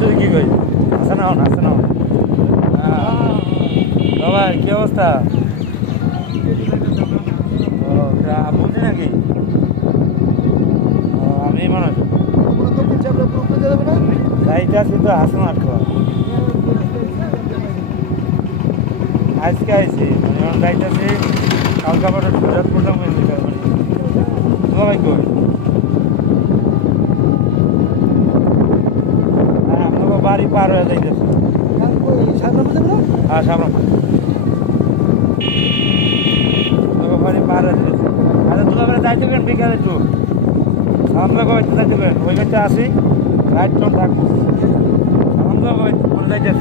যদি কি কই আছে না ভাই কি অবস্থা বুঝি নাকি আমি মানুষ গাড়িটা আছে তো আসে না আজকে আইছি মানে গাড়িটা আছে কালকা পাটা সুরাত করলাম ভাই কই আপনাকে বাড়ি পার হয়ে যাইতেছে হ্যাঁ সামনে বাড়ি পার হয়ে যাইতেছে আচ্ছা তোমরা যাইতে পারেন বিকালে একটু সামনে যাইতে পারেন ওই গাড়িটা আসি রাইট থাকবো সামনে যাইতেছে